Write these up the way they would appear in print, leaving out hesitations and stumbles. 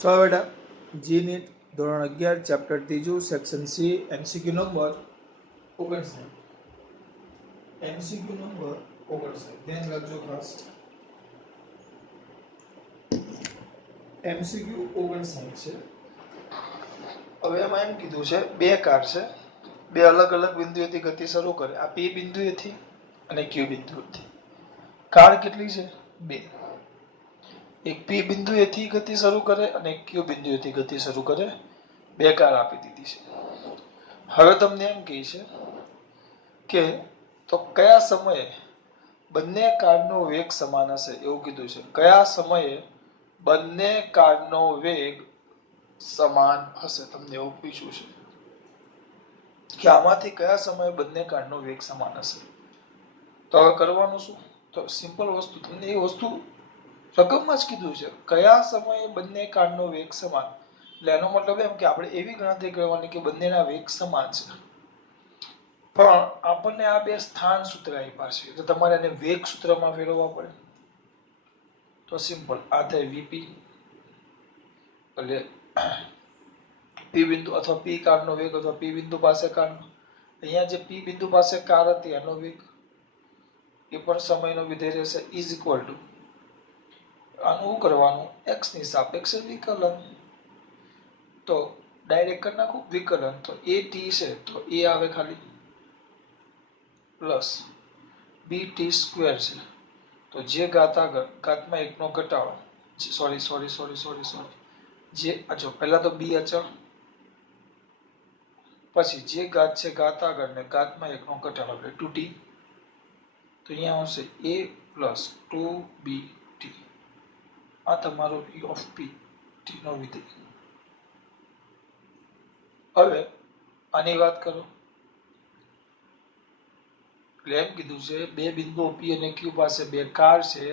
ચાલો બેટા, JEE NEET ધોરણ 11 chapter 3 section C MCQ number 59. MCQ number 59 ધ્યાન રાખજો ખાસ. એમસીક્યુ 59 છે. હવે એમાં એમ કીધું છે બે કાર છે, બે અલગ અલગ બિંદુએથી ગતિ શરૂ કરે. આ પી બિંદુએથી અને ક્યુ બિંદુએથી. કાર કેટલી છે? બે. એક પી બિંદુએથી ગતિ શરૂ કરે અને એક ક્યુ બિંદુએથી ગતિ શરૂ કરે. બે કાર આપી દીધી છે. હવે તમને એમ કહે છે કે તો કયા સમયે બંને કારનો વેગ સમાન હશે એવું કીધું છે. કયા સમયે બંને કારનો વેગ સમાન હશે તમને એવું પૂછ્યું છે કે આમાંથી કયા સમયે બંને કારનો વેગ સમાન હશે. તો હવે કરવાનું શું? તો સિમ્પલ વસ્તુ, તમને એ વસ્તુ રકમમાં જ કીધું છે કયા સમયે બંને કારનો વેગ સમાન. એટલે એનો મતલબ એમ કે આપણે એવી ગણતરી કરવાની કે બંનેના વેગ સમાન છે. પણ આપણને આ બે સ્થાન સૂત્ર આપ્યા છે એટલે તમારે એને વેગ સૂત્રમાં ફેરવવા પડે. તો સિમ્પલ, આ થાય વીપી એટલે પી બિંદુ અથવા પી કારનો વેગ અથવા પી બિંદુ પાસે કારનો. અહીંયા જે પી બિંદુ પાસે કાર હતી એનો વેગ એ પણ સમયનો વિધેય રહેશે ઇઝ ઇક્વલ ટુ આનું કરવાનું x ની સાપેક્ષે વિકલન. તો ડાયરેક્ટ કરી નાખું વિકલન. તો એ ટી છે તો એ આવે ખાલી પ્લસ બી ટી સ્ક્વેર છે તો જે ઘાત આગળ ઘાતમાં એકનો ઘટાડો સોરી જે અચો પહેલા તો બી અચળ પછી જે ઘાત છે ઘાત આગળ ને ઘાતમાં એકનો ઘટાડો એટલે 2t. તો અહીંયા આવશે a પ્લસ 2bt. આ તમારો e ઓફ p t નો વિધેય. હવે આની વાત કરો એટલે એમ કીધું છે બે બિંદુઓ પી અને ક્યુ પાસે બે કાર છે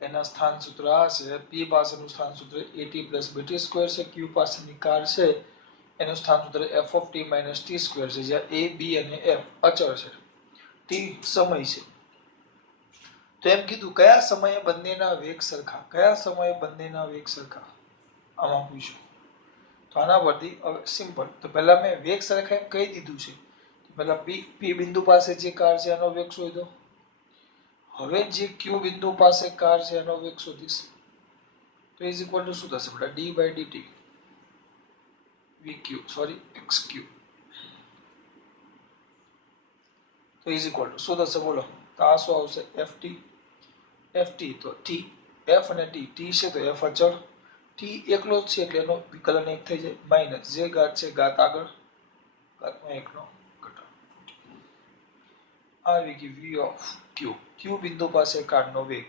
એના સ્થાન સૂત્ર આ છે. પી પાસેનું સ્થાન સૂત્ર at પ્લસ bt સ્ક્વેર છે. ક્યુ પાસેની કાર છે એનું સ્થાન સૂત્ર f of t minus t square છે જ્યાં a b અને f અચળ છે, t સમય છે. તો એમ કીધું કયા સમયે બંનેના વેગ સરખા, કયા સમયે બંનેના વેગ સરખા આમાં પૂછ્યું. તો આના પરથી હવે સિમ્પલ, તો પહેલા મેં વેગ સરખા એમ કહી દીધું છે. પહેલા પી બિંદુ પાસે જે કાર છે એનો વેગ શોધો. હવે જે ક્યુ બિંદુ પાસે કાર છે એનો વેગ શોધીશ. તો ઇઝ ઇક્વલ ટુ શું થશે બેટા? D by DT VQ XQ. તો ઇઝ ઇક્વલ ટુ શું થશે બોલો? તો આ શું આવશે? ft તો t f અને t છે તો f અચળ, t એકલો જ છે એટલે એનો વિકલન એક થઈ જાય માઇનસ જે ઘાત છે ઘાત આગળ ઘાતમાં એકનો ઘટાડો. આવી ગઈ v ઓફ ક્યુ બિંદુ પાસે કારનો વેગ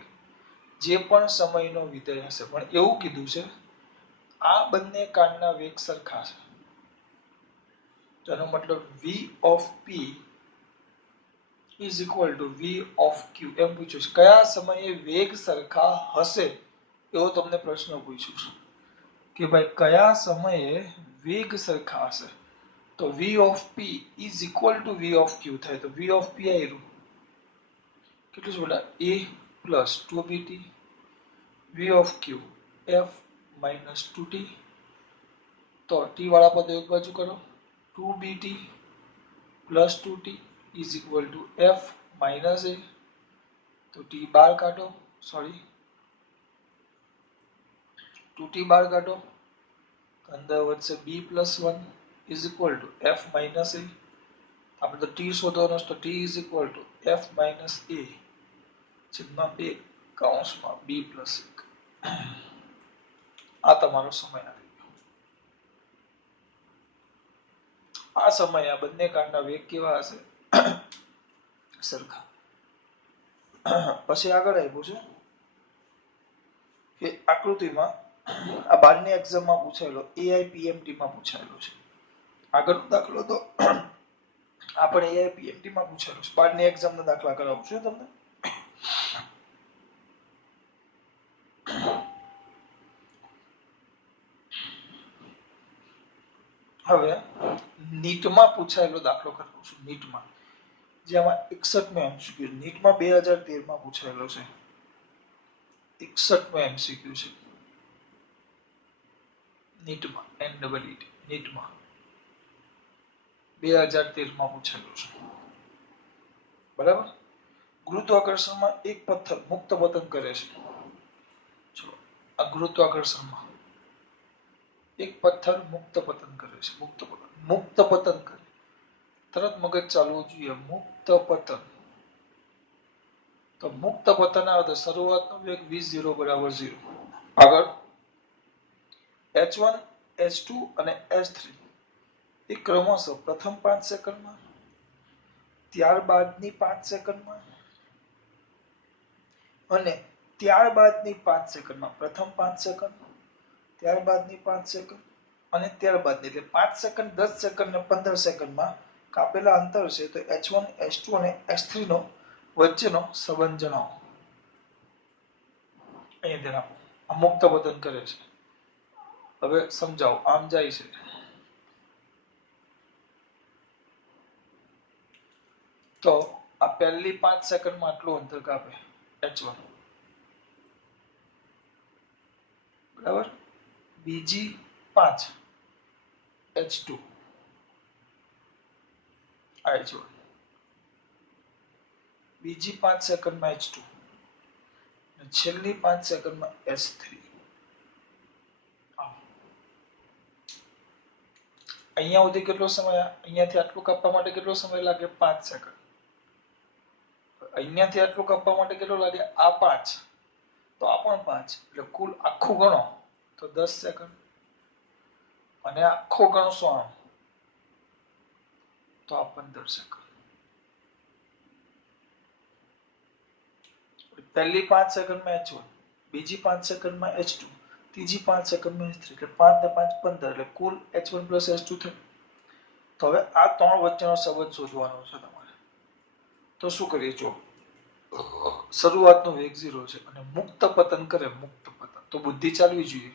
જે પણ સમયનો વિધેય હશે. પણ એવું કીધું છે આ બંને કારના વેગ સરખા છે. તેનો મતલબ v of p is equal to v of Q. એમ પૂછ્યું છે કયા સમયે વેગ સરખા હશે એવો તમને પ્રશ્ન પૂછ્યો છે કે ભાઈ કયા સમયે વેગ સરખા હશે. તો v of p is equal to v of Q થાય. તો v ઓફ p આવ્યું કેટલું છે બેટા? a plus 2bt v of Q f minus 2t. તો t વાળા પદો એક બાજુ કરો 2bt plus 2t is equal two f minus a. તો t બાર કાઢો, 2t બાર કાઢો, અંદર વધશે b plus 1 is equal two f minus a. આપણે તો t શોધવાનો છે તો t is equal two f minus a છેદમાં 2 કૌંસમાં b પ્લસ 1. આ તમારો સમય આવી ગયો. આ સમયે આ બંને કારના વેગ કેવા હશે? સરખા. પછી આગળ આપ્યું છે કે આકૃતિમાં આ 12ની એક્ઝામમાં પૂછાયેલો AIPMT માં પૂછાયેલો છે. આગળનો દાખલો તો આપણે AIPMT માં પૂછાયેલો છે. 12ની એક્ઝામના દાખલા કરાવું છું તમને. હવે નીટમાં પૂછાયેલો દાખલો કરાવું છું. નીટમાં જેમાં 61 નો MCQ નીટમાં 2013 માં પૂછાયેલો છે. 61 નો MCQ છે. નીટમાં NEET નીટમાં 2013 પૂછેલું છે બરાબર. ગુરુત્વાકર્ષણમાં એક પથ્થર મુક્ત પતન કરે છે. ચલો આ ગુરુત્વાકર્ષણમાં એક પથ્થર મુક્ત પતન કરે છે. મુક્ત પતન કરે, તરત મગજ ચાલવું જોઈએ. મુક્ત પતન, તો મુક્ત પતન આવે તો શરૂઆતનો વેગ v0 બરાબર 0. આગળ h1 h2 અને h3 એ ક્રમશઃ પ્રથમ 5 સેકન્ડમાં, ત્યારબાદની 5 સેકન્ડમાં અને ત્યારબાદની 5 સેકન્ડમાં. પ્રથમ 5 સેકન્ડ, ત્યારબાદની 5 સેકન્ડ અને ત્યારબાદની, એટલે 5 સેકન્ડ, 10 સેકન્ડ ને 15 સેકન્ડમાં કાપેલા અંતર છે. તો h1 h2 અને h3 નો વચ્ચેનો સંબંધ જણાવો. અહીંયા ધ્યાન આપો. આ મુક્ત પતન કરે છે. હવે સમજાવો. આમ જાય છે તો આ પહેલી 5 સેકન્ડમાં આટલું અંતર કાપે h1 બરાબર. બીજી 5 h2 આ h1, બીજી 5 સેકન્ડમાં h2 અને છેલ્લી 5 સેકન્ડમાં h3. અહીંયા સુધી કેટલો સમય, અહીંયાથી આટલું કાપવા માટે કેટલો સમય લાગે? 5 સેકન્ડ. અહીંયાથી આટલું કાપવા માટે કેટલો લાગે? આ 5, તો આ પણ 5, એટલે કુલ આખું ગણો તો 10 સેકન્ડ. અને આખો ગણશો આમ તો આ 15 સેકન્ડ. પહેલી 5 સેકન્ડમાં h1, બીજી 5 સેકન્ડમાં h2, ત્રીજી 5 સેકન્ડમાં h3, એટલે 5 ને 5 15, એટલે કુલ h1 પ્લસ h2 થયું. તો હવે આ ત્રણ વચ્ચેનો સંબંધ શોધવાનો છે તમારે. તો શું કરીએ? જો શરૂઆતનો વેગ 0 છે અને મુક્ત પતન કરે, મુક્ત પતન, તો બુદ્ધિ ચાલવી જોઈએ.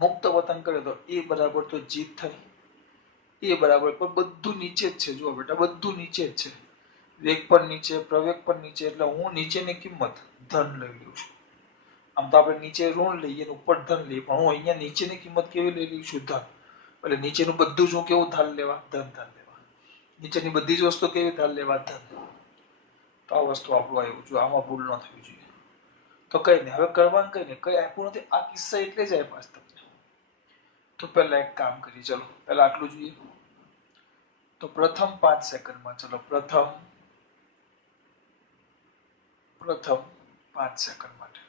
મુક્ત પતન કરે તો એ બરાબર તો જીત થાય. એ બરાબર, પણ બધું નીચે જ છે. જો બેટા બધું નીચે જ છે. વેગ પણ નીચે, પ્રવેગ પણ નીચે, એટલે હું નીચેની કિંમત ધન લઈ લઉં છું. આમ તો આપણે નીચે ઋણ લઈએ ને ઉપર ધન લઈએ, પણ હું અહીંયા નીચેની કિંમત કેવી લઈ લઉં છું? ધન. એટલે નીચેનું બધું જ હું કેવું ધાર લેવા? ધન ધાર લેવા. નીચેની બધી જ વસ્તુ કેવી ધાર લેવા? ધન. તો આ વસ્તુ આપણું આવ્યું. જો આમાં ભૂલ ન થવી જોઈએ. તો કઈ નહીં, હવે કરવાનું કઈ નહીં, કઈ આપ્યું નથી. આ કિસ્સા એટલે જ આપ્યા તમને. તો પહેલા એક કામ કરીએ. ચલો પહેલા આટલું જોઈએ. તો પ્રથમ 5 સેકન્ડમાં, ચલો પ્રથમ 5 સેકન્ડ માટે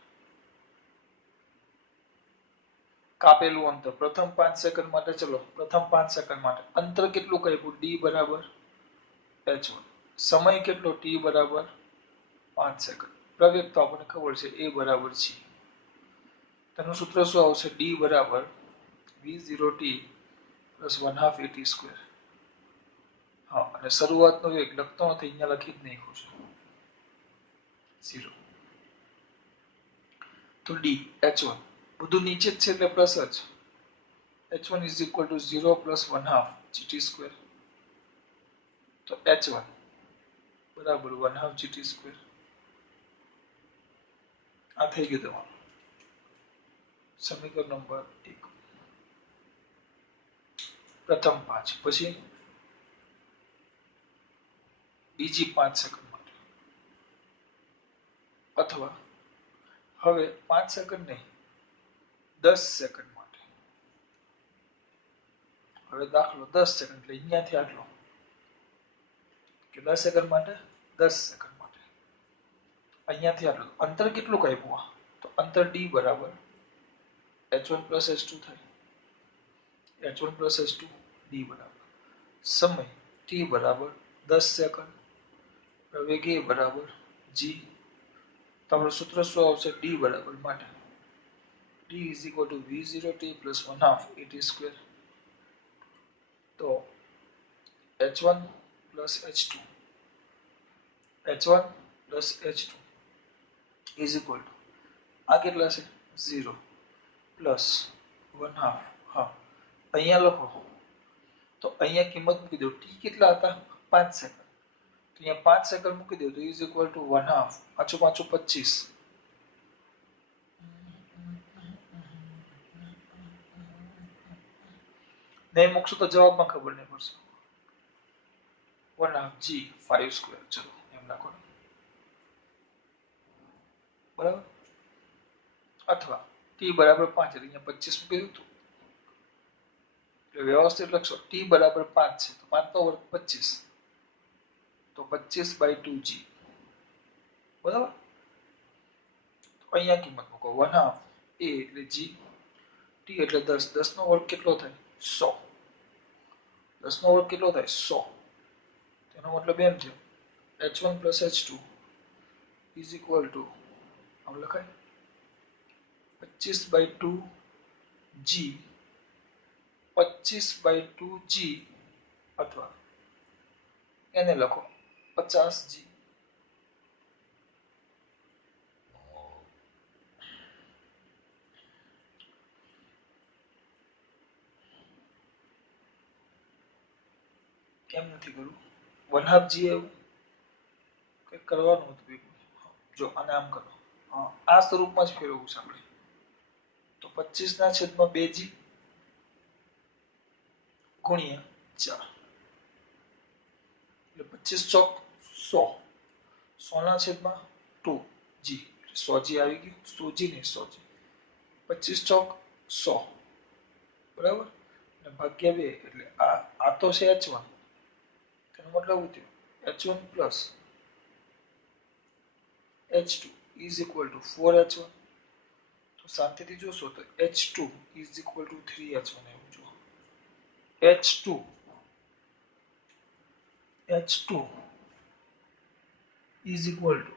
કાપેલું અંતર. પ્રથમ 5 સેકન્ડ માટે, ચલો પ્રથમ 5 સેકન્ડ માટે અંતર કેટલું કાપ્યું? d બરાબર h1. સમય કેટલો? t બરાબર 5 સેકન્ડ. પ્રવેગ તો આપણને ખબર છે, a બરાબર c. તેનું સૂત્ર શું આવશે? d બરાબર v0t પ્લસ 1/2 at સ્ક્વેર. હા, અને શરૂઆતનો વેગ લખતો નથી, અહીંયા લખી જ નાખ્યું છે 0. તો d h1 બધું નીચે જ છે એટલે પ્લસ જ. h1 is equal to 0 plus 1/2 gt square. તો h1 બરાબર 1/2 gt square. આ થઈ ગયું તમારું સમીકરણ નંબર 1. પ્રથમ 5, પછી બીજી 5 સેકન્ડ માટે, અથવા હવે 5 સેકન્ડ નહીં, 10 સેકન્ડ માટે. હવે દાખલો 10 સેકન્ડ, એટલે અહીંયાથી આટલો કે 10 સેકન્ડ માટે, 10 સેકન્ડ માટે અહીંયાથી આટલું અંતર કેટલું કાપ્યું? તો અંતર d બરાબર h1 પ્લસ h2 થાય. h1 પ્લસ h2 d બરાબર. સમય t બરાબર 10 સેકન્ડ. પ્રવેગ a બરાબર g. તમારું સૂત્ર શું આવશે? d બરાબર માટે d is equal to v0t plus 1/2 at square. તો h1 plus h2 is equal to આ કેટલા છે? 0 પ્લસ 1/2. હા, અહીંયા લખો તો અહીંયા કિંમત મૂકી દો. t કેટલા હતા? 5 સેકન્ડ. તો અહીંયા 5 સેકન્ડ મૂકી દો તો is equal to 1/2 પાછું 25. નહીં મૂકશો તો જવાબમાં ખબર નહીં પડશે. 1/2 g 5 સ્ક્વેર. ચલો એમ લખો બરાબર. અથવા t બરાબર 5 એટલે અહીંયા 25 મૂકી દીધું. એટલે વ્યવસ્થિત લખશો t બરાબર 5 છે તો 5 નો વર્ગ 25 તો 25/2g બરાબર. તો અહીંયા કિંમત મૂકો 1/2 a એટલે g t એટલે 10 10 નો વર્ગ કેટલો થાય 100 10 નો વર્ગ કેટલો થાય 100 તેનો મતલબ એમ થયો h1 plus h2 is equal to આમ લખાય 25/2g 25/2g અથવા એને લખો 50g. કેમ નથી કરવું 1/2 g એવું કંઈક કરવાનું હતું. જો આને આમ કરો આ સ્વરૂપમાં જ ફેરવવું છે આપણે તો 25/2g ગુણ્યા 4 એટલે 25 ચોક 100 100/2g 100g આવી ગયું 100g નહીં 100g 25 ચોક 100 બરાબર અને ભાગ્યા 2 એટલે આ તો છે h1 તેનો મતલબ શું થયું h1 plus h2 is equal to 4h1 તો શાંતિથી જોશો તો h2 is equal to 3h1 એવું જો h2 is equal to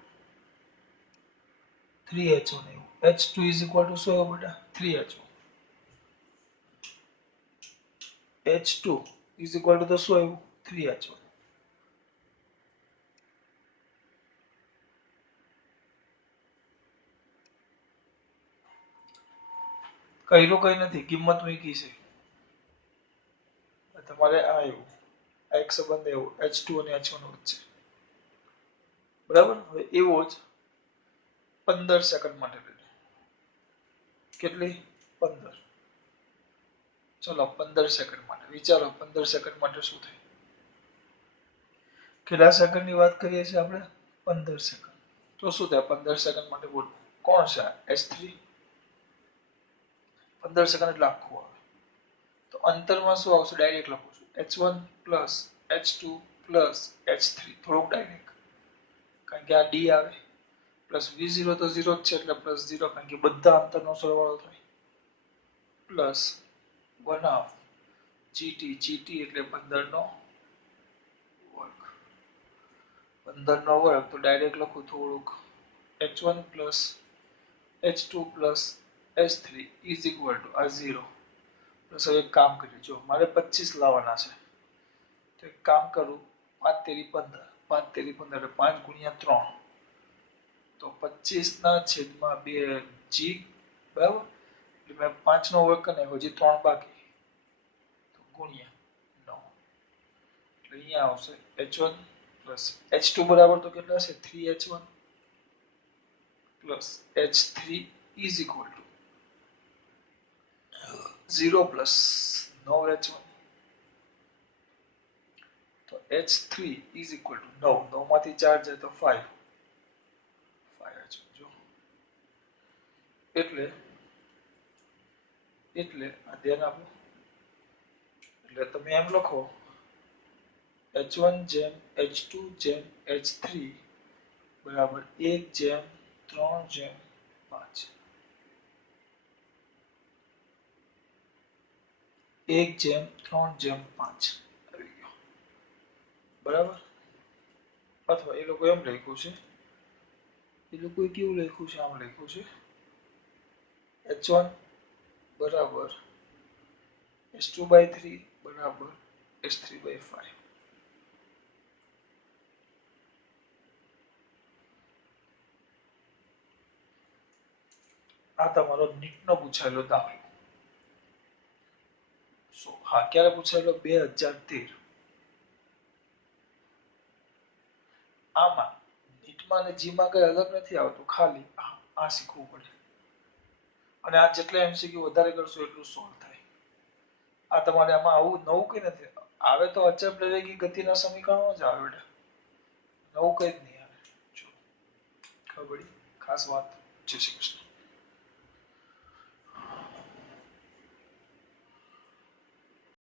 3h1 એવું h2 is equal to શું આવ્યું બેટા 3h1 h2 is equal to તો શું આવ્યું 3h1 કર્યું કઈ નથી કિંમત મૂકી છે તમારે આ આવ્યું આ એક સંબંધ એવો h2 અને h1 વચ્ચે બરાબર. હવે એવો જ 15 સેકન્ડ માટે કેટલી 15 ચલો 15 સેકન્ડ માટે વિચારો 15 સેકન્ડ માટે શું થાય કેટલા સેકન્ડની વાત કરીએ છીએ આપણે 15 સેકન્ડ તો શું થાય 15 સેકન્ડ માટે બોલો કોણ છે h3 15 સેકન્ડ એટલે આખું આવે તો અંતરમાં શું આવશે ડાયરેક્ટ લખું છું h1 plus h2 plus h3 થોડુંક ડાયરેક્ટ કારણ કે આ d આવે પ્લસ v0 તો 0 જ છે એટલે પ્લસ 0 કારણ કે બધા અંતરનો સરવાળો થાય પ્લસ 1/2 gt એટલે 15 નો વર્ગ 15 નો વર્ગ તો ડાયરેક્ટ લખું થોડુંક h1 plus h2 plus h3 is equal to આ 0 પ્લસ હવે એક કામ કરીએ જો મારે 25 લાવવાના છે તો એક કામ કરું 5 તેરી 15 5 તેરી 15 એટલે 5 ગુણ્યા 3 તો 25/2g બરાબર એટલે મેં 5 નો વર્ગ કરીને હજી 3 બાકી તો ગુણ્યા 9 એટલે અહીંયા આવશે h1 plus h2 બરાબર તો કેટલા છે 3h1 plus h3 is equal to 0 plus 9h1 તો h3 is equal to 9 9 માંથી 4 જાય તો 5 5h1 જો એટલે આ ધ્યાન આપો એટલે તમે એમ લખો h1 જેમ h2 જેમ h3 બરાબર 1 જેમ 3 જેમ 5 1 જેમ 3 જેમ 5 આવી ગયો બરાબર. અથવા એ લોકો એમ લખ્યું છે એ લોકોએ કેવું લખ્યું છે આમ લખ્યું છે h1 બરાબર h2/3 બરાબર h3/5 આ તમારો નીટનો પૂછાયેલો દાખલો હા ક્યારે પૂછાયેલો 2013 આમાં નીટમાં અને જીમાં કઈ અલગ નથી આવતું ખાલી આ શીખવું પડે અને આ જેટલા એમસીક્યુ વધારે કરશો એટલું સોલ્વ થાય આ તમારે આમાં આવું નવું કઈ નથી આવે તો અચળ પ્રવેગી ગતિના સમીકરણો જ આવે બેટા નવું કઈ જ નહીં આવે જો ખબર પડી ખાસ વાત જય શ્રી કૃષ્ણ